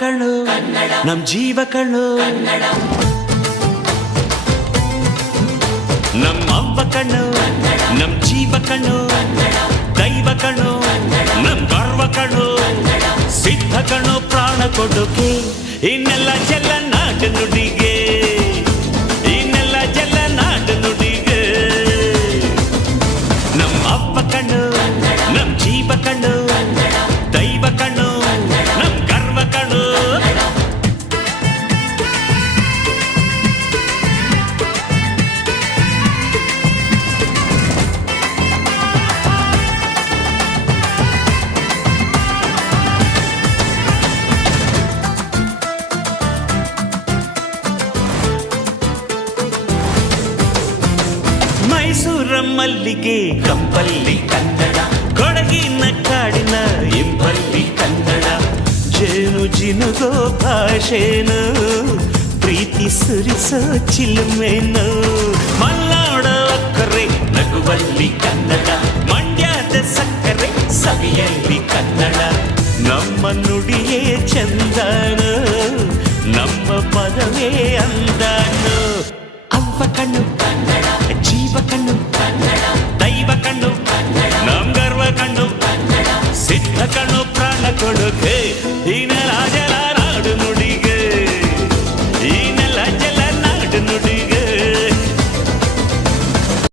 ಕಣ್ಣು ನಮ್ ಜೀವ ಕಣ್ಣು ನಮ್ಮ ಅವ್ವ ಕಣ್ಣು ನಮ್ ಜೀವ ಕಣ್ಣು ದೈವ ಕಣ್ಣು ನಮ್ ಗರ್ವ ಕಣ್ಣು ಸಿದ್ಧ ಕಣ್ಣು ಪ್ರಾಣ ಕೊಡೋಕೆ ಇನ್ನೆಲ್ಲ ಜಲ ನಾಡು ನುಡಿಗೆ ಇನ್ನೆಲ್ಲ ಜಲ ನಾಡು ನುಡಿಗೆ ನಮ್ಮ ಅವ್ವ ಕಣ್ಣು ನಮ್ ಜೀವ ಕಣ್ಣು ದೈವ ಕಣ್ಣು ನಮ್ ಗರ್ವ ಕಣ್ಣು ಮೈಸೂರ ಮಲ್ಲಿಗೆ ಕಂಪಲ್ಲಿ ಕನ್ನಡ ಕೊಡಗಿನ ಕಾಡಿನ ಇಂಪಲ್ಲಿ ಕನ್ನಡ ಜೇನು ಜಿನುಗೋ ಭಾಷೆನು ಪ್ರೀತಿ ಸುರಿಸೋ ಚಿಲುಮೆನು ಮಲ್ನಾಡ ಅಕ್ಕರೆ ನಗುವಲ್ಲಿ ಕನ್ನಡ ಮಂಡ್ಯದ ಸಕ್ಕರೆ ಸವಿಯಲ್ಲಿ ಕನ್ನಡ ನಮ್ಮ ನುಡಿಯೇ ಚಂದನು ನಮ್ಮ ಪದವೇ ಅಂದನು ಅವ್ವ ಕಣ್ಣು ಕನ್ನಡ ಜೀವ ಕಣ್ಣು ಕನ್ನಡ ದೈವ ಕಣ್ಣು ಕನ್ನಡ ನಮ್ ಗರ್ವ ಕಣ್ಣು ಕನ್ನಡ ಸಿದ್ಧ ಕಣ್ಣು ಪ್ರಾಣ ಕೊಡು